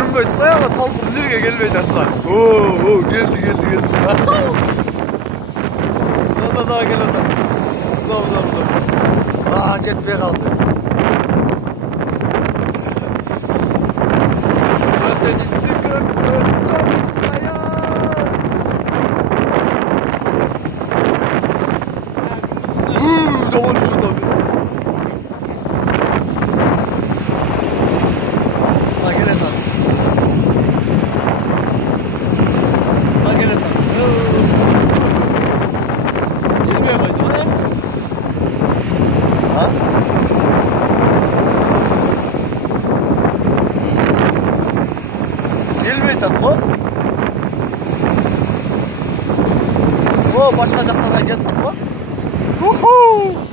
көрінбейді ғой, ана толқын жерге келмейді атқа. О, келді. Да, келіп отыр. Бұлар. Жетпей қалды. Başka жаққа келді ғой.